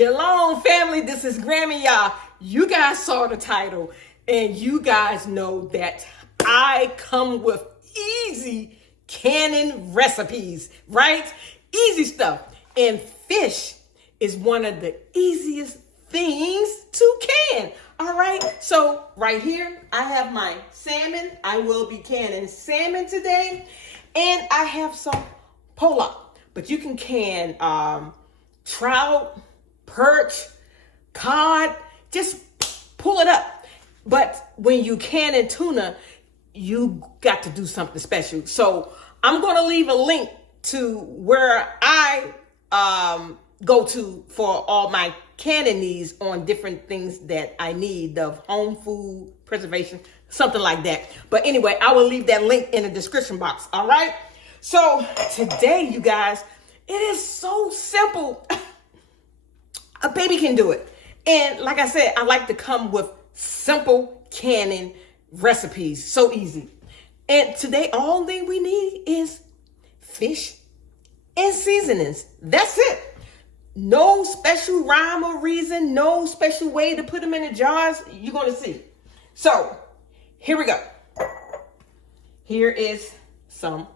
Shalom, family. This is Grammy, y'all. You guys saw the title, and you guys know that I come with easy canning recipes, right? Easy stuff. And fish is one of the easiest things to can. All right. So right here, I have my salmon. I will be canning salmon today. And I have some pollock. But you can can trout, perch, cod, just pull it up. But when you can in tuna, you got to do something special. So I'm going to leave a link to where I go to for all my canning needs on different things that I need of home food preservation, something like that. But anyway, I will leave that link in the description box. All right. So today, you guys, it is so simple. A baby can do it. And like I said, I like to come with simple canning recipes. So easy. And today, all thing we need is fish and seasonings. That's it. No special rhyme or reason. No special way to put them in the jars. You're going to see. So here we go. Here is some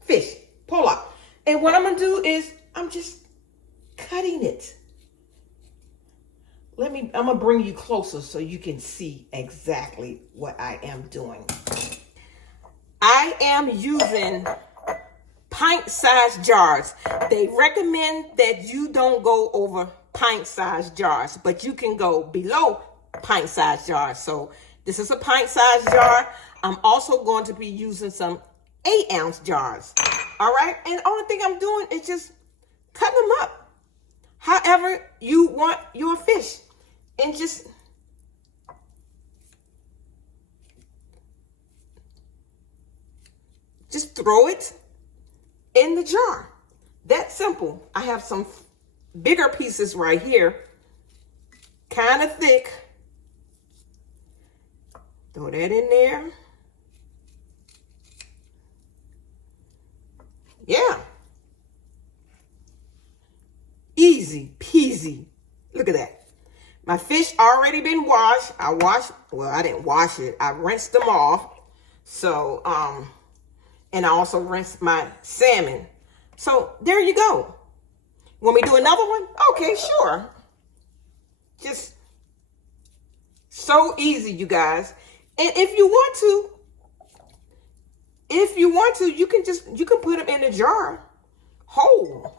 fish, pollock. And what I'm going to do is I'm just cutting it. I'm going to bring you closer so you can see exactly what I am doing. I am using pint-sized jars. They recommend that you don't go over pint-sized jars, but you can go below pint-sized jars. So this is a pint-sized jar. I'm also going to be using some 8-ounce jars. All right. And the only thing I'm doing is just cutting them up however you want your fish. And just throw it in the jar. That simple. I have some bigger pieces right here, kind of thick. Throw that in there. Yeah. Easy peasy. Look at that. My fish already been washed. I didn't wash it. I rinsed them off. So, and I also rinsed my salmon. So there you go. Want me to do another one? Okay, sure. Just so easy, you guys. And if you want to, you can put them in a jar whole.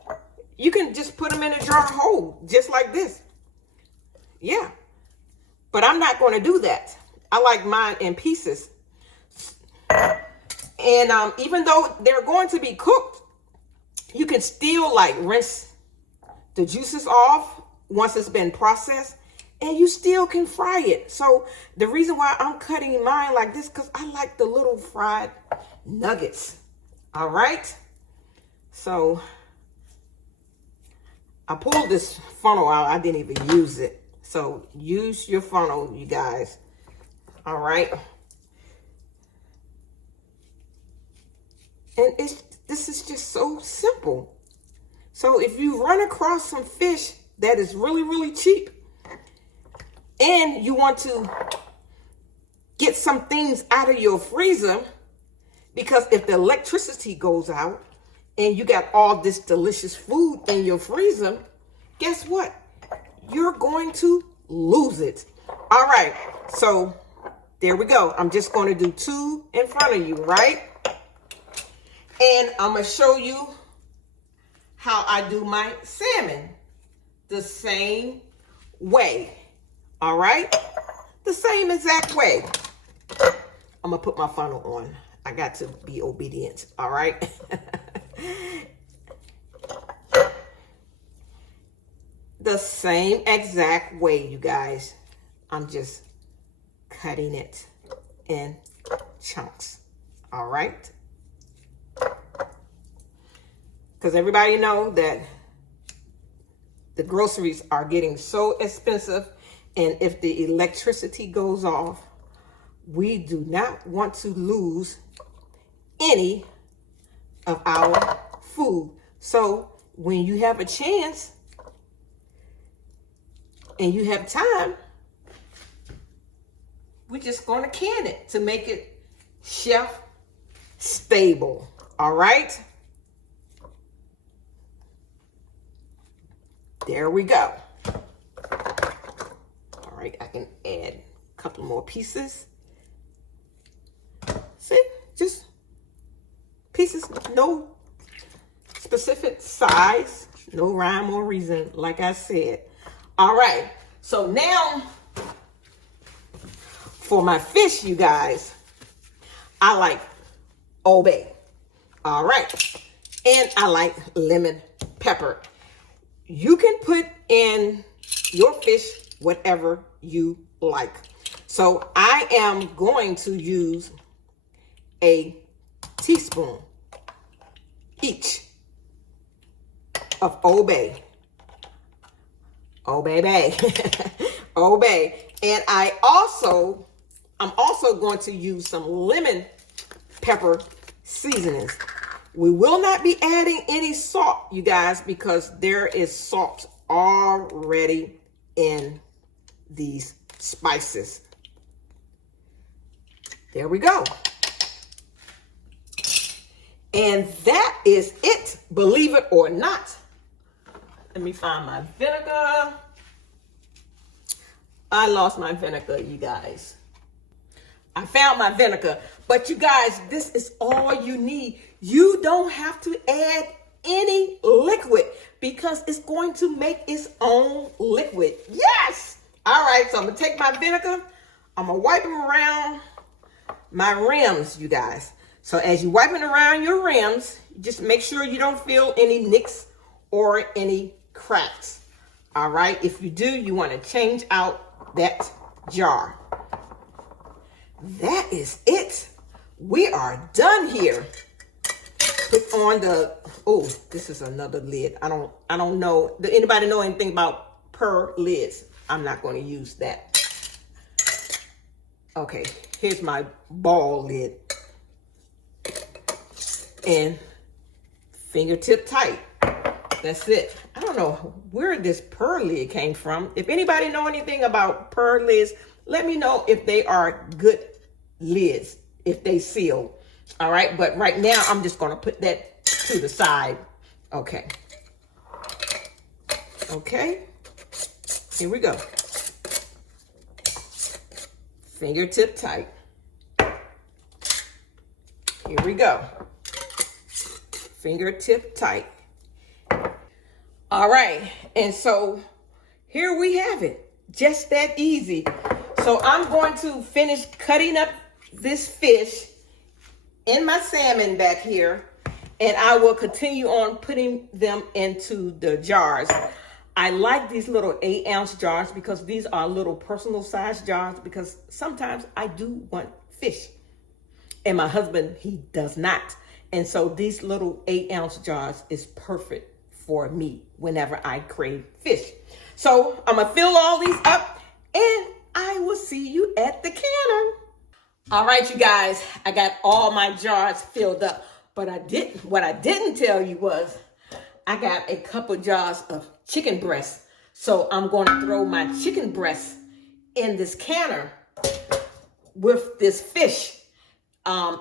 You can just put them in a jar whole, just like this. Yeah, but I'm not going to do that. I like mine in pieces. And even though they're going to be cooked, you can still like rinse the juices off once it's been processed, and you still can fry it. So the reason why I'm cutting mine like this, because I like the little fried nuggets. All right. So I pulled this funnel out. I didn't even use it. So use your funnel, you guys. All right. And this is just so simple. So if you run across some fish that is really, really cheap, and you want to get some things out of your freezer, because if the electricity goes out and you got all this delicious food in your freezer, guess what? You're going to lose it. All right. So there we go. I'm just going to do 2 in front of you, right? And I'm going to show you how I do my salmon the same way. All right. The same exact way. I'm going to put my funnel on. I got to be obedient. All right. The same exact way, you guys. I'm just cutting it in chunks. All right. Because everybody know that the groceries are getting so expensive. And if the electricity goes off, we do not want to lose any of our food. So when you have a chance, and you have time, we're just going to can it to make it chef stable. All right. There we go. All right, I can add a couple more pieces. See, just pieces, no specific size, no rhyme or reason, like I said. All right, so now for my fish, you guys, I like Old Bay. All right, and I like lemon pepper. You can put in your fish whatever you like. So I am going to use a teaspoon each of Old Bay. Old Bay. Old Bay. And I'm also going to use some lemon pepper seasonings. We will not be adding any salt, you guys, because there is salt already in these spices. There we go. And that is it, believe it or not. Let me find my vinegar. I lost my vinegar, you guys. I found my vinegar, but you guys, this is all you need. You don't have to add any liquid because it's going to make its own liquid. Yes. All right, so I'm gonna take my vinegar. I'm gonna wipe them around my rims, you guys. So as you're wiping around your rims, just make sure you don't feel any nicks or any cracks. All right, if you do, you want to change out that jar. That is it. We are done here. Put on the, oh, this is another lid. I don't know. Does anybody know anything about per lids? I'm not going to use that. Okay, here's my ball lid. And fingertip tight. That's it. I don't know where this per lid came from. If anybody know anything about per lids, let me know if they are good lids, if they seal. All right, but right now I'm just going to put that to the side. Okay. Okay. Here we go. Fingertip tight. Here we go. Fingertip tight. All right, and so here we have it. Just that easy. So I'm going to finish cutting up this fish and my salmon back here, and I will continue on putting them into the jars. I like these little 8-ounce jars because these are little personal size jars, because sometimes I do want fish and my husband, he does not. And so these little 8-ounce jars is perfect for me whenever I crave fish. So I'm gonna fill all these up and I will see you at the canner. All right, you guys, I got all my jars filled up, but what I didn't tell you was I got a couple jars of chicken breast. So I'm going to throw my chicken breast in this canner with this fish.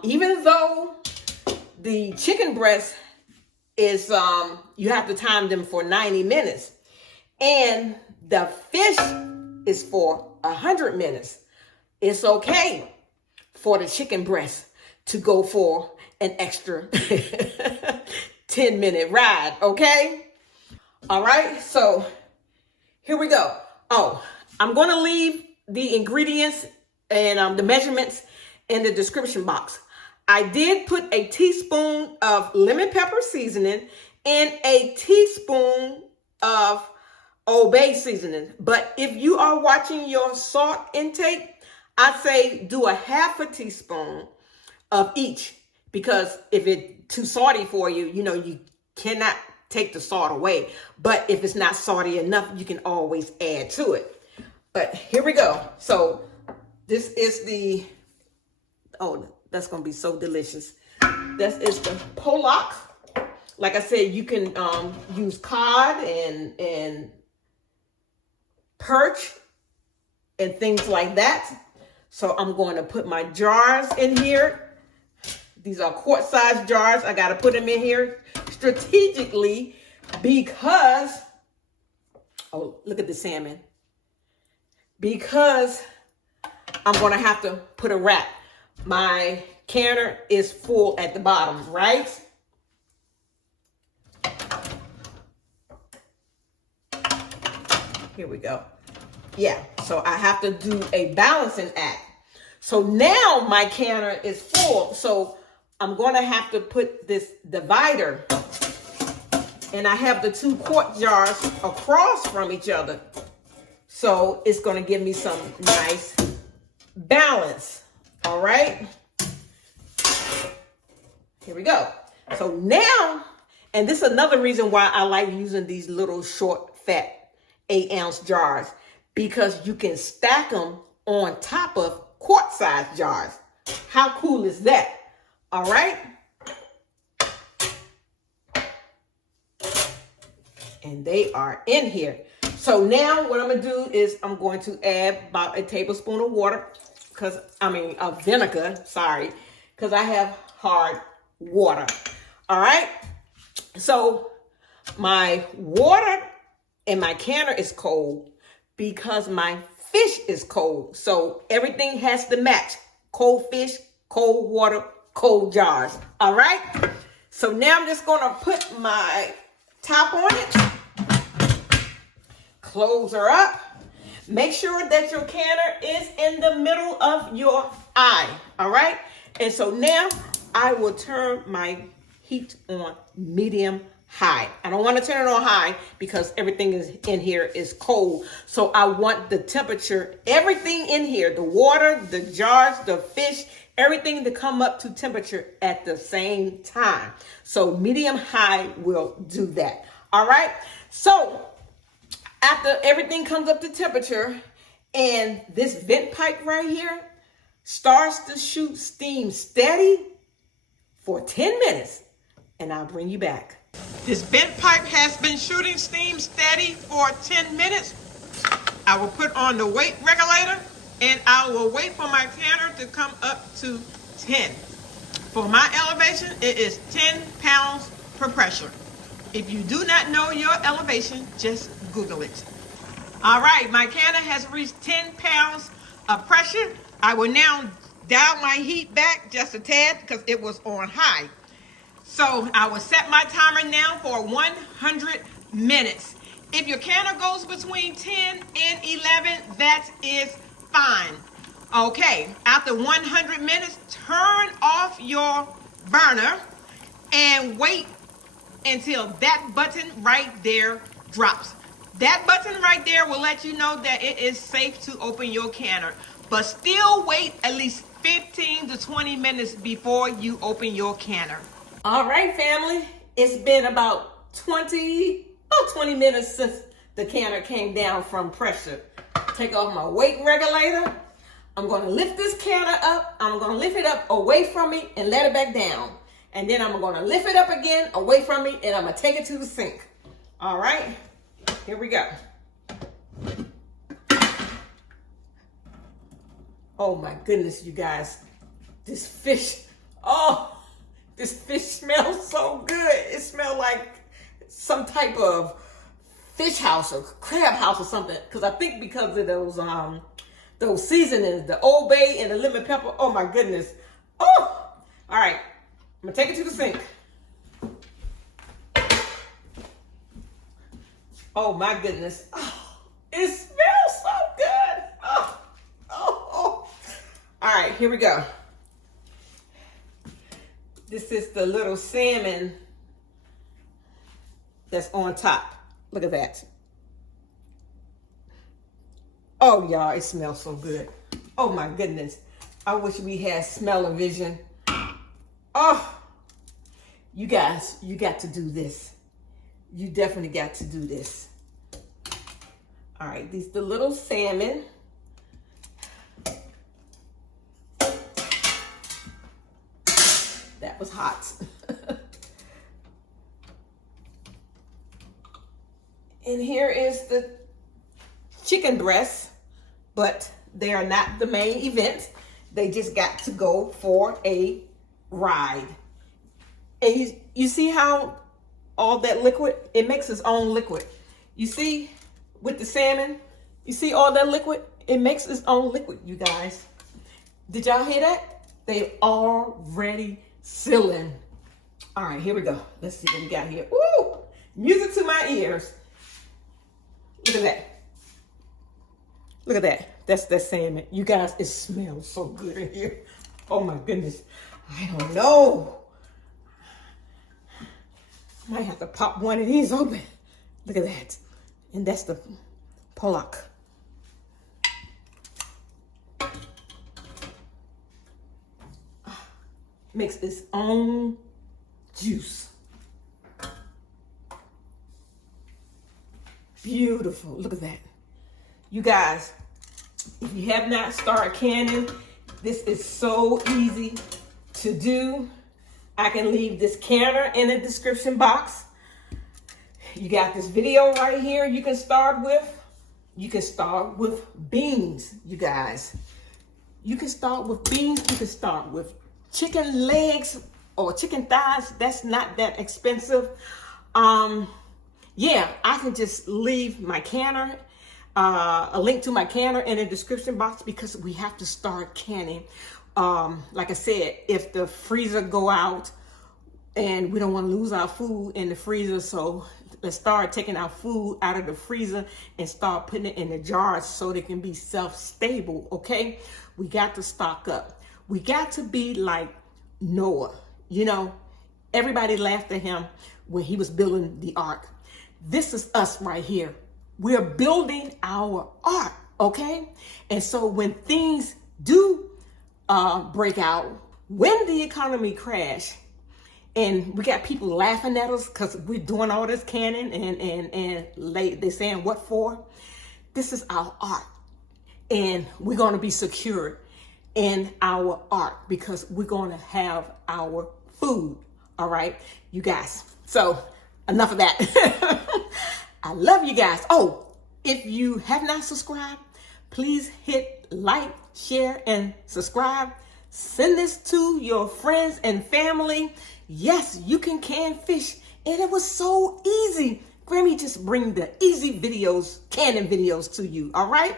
Even though the chicken breast is, you have to time them for 90 minutes. And the fish is for 100 minutes. It's okay for the chicken breast to go for an extra 10-minute ride, okay? All right, so here we go. Oh, I'm going to leave the ingredients and the measurements in the description box. I did put a teaspoon of lemon pepper seasoning and a teaspoon of Old Bay seasoning. But if you are watching your salt intake, I say do a half a teaspoon of each, because if it's too salty for you, you know, you cannot take the salt away. But if it's not salty enough, you can always add to it. But here we go. So this is the, oh, that's going to be so delicious. This is the pollock. Like I said, you can use cod and perch and things like that. So I'm going to put my jars in here. These are quart-sized jars. I got to put them in here strategically because, oh, look at the salmon. Because I'm going to have to put a wrap. My canner is full at the bottom, right? Here we go. Yeah, so I have to do a balancing act. So now my canner is full. So I'm going to have to put this divider, and I have the 2 quart jars across from each other. So it's going to give me some nice balance. All right. Here we go. So now, and this is another reason why I like using these little short, fat 8-ounce jars, because you can stack them on top of quart-sized jars. How cool is that? All right. And they are in here. So now what I'm going to do is I'm going to add about a tablespoon of water, of vinegar, sorry, because I have hard water. All right. So my water and my canner is cold because my fish is cold. So everything has to match. Cold fish, cold water, cold jars. All right. So now I'm just going to put my top on it. Close her up. Make sure that your canner is in the middle of your eye. All right. And so now I will turn my heat on medium high. I don't want to turn it on high because everything is in here is cold. So I want the temperature, everything in here, the water, the jars, the fish, everything to come up to temperature at the same time. So medium high will do that. All right. So after everything comes up to temperature and this vent pipe right here starts to shoot steam steady for 10 minutes, and I'll bring you back. This vent pipe has been shooting steam steady for 10 minutes. I will put on the weight regulator and I will wait for my canner to come up to 10. For my elevation, it is 10 pounds per pressure. If you do not know your elevation, just Google it. All right, my canner has reached 10 pounds of pressure. I will now dial my heat back just a tad because it was on high. So I will set my timer now for 100 minutes. If your canner goes between 10 and 11, that is fine. Okay, after 100 minutes, turn off your burner and wait until that button right there drops. That button right there will let you know that it is safe to open your canner. But still wait at least 15 to 20 minutes before you open your canner. All right, family. It's been about 20 minutes since the canner came down from pressure. Take off my weight regulator. I'm going to lift this canner up. I'm going to lift it up away from me and let it back down. And then I'm going to lift it up again away from me and I'm going to take it to the sink. All right, here we go. Oh my goodness, you guys, this fish smells so good. It smells like some type of fish house or crab house or something. Because I think because of those seasonings, the Old Bay and the lemon pepper. Oh my goodness. Oh, all right. I'm gonna take it to the sink. Oh my goodness. Oh, it smells so good. Oh. All right, here we go. This is the little salmon that's on top. Look at that. Oh, y'all, it smells so good. Oh, my goodness. I wish we had smell-o-vision. Oh, you guys, you got to do this. You definitely got to do this. All right, these the little salmon. That was hot. And here is the chicken breasts, but they are not the main event. They just got to go for a ride. And you see how all that liquid, it makes its own liquid. You see with the salmon, you see all that liquid? It makes its own liquid, you guys. Did y'all hear that? They already sealing. All right, here we go. Let's see what we got here. Woo! Music to my ears. Look at that. Look at that. That's that salmon. You guys, it smells so good in here. Oh my goodness. I don't know. I might have to pop one of these open. Look at that. And that's the pollock. Makes its own juice. Beautiful. Look at that. You guys, if you have not started canning, this is so easy to do. I can leave this canner in the description box. You got this video right here you can start with. You can start with beans, you guys. You can start with beans. You can start with chicken legs or chicken thighs. That's not that expensive. Yeah, I can just leave my canner, a link to my canner in the description box, because we have to start canning. Like I said, if the freezer go out and we don't want to lose our food in the freezer, so let's start taking our food out of the freezer and start putting it in the jars so they can be self-stable, okay? We got to stock up. We got to be like Noah. You know, everybody laughed at him when he was building the ark. This is us right here. We're building our ark, okay? And so when things do break out, when the economy crash, and we got people laughing at us because we're doing all this canning and they're saying, what for? This is our ark. And we're going to be secured in our ark because we're going to have our food. All right, you guys. So enough of that. I love you guys. Oh, if you have not subscribed, please hit like, share, and subscribe. Send this to your friends and family. Yes, you can can fish. And it was so easy. Grammy just bring the easy videos, canning videos to you. All right.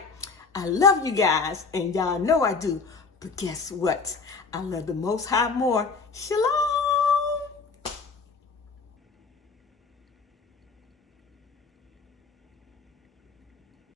I love you guys. And y'all know I do. But guess what? I love the Most High more. Shalom.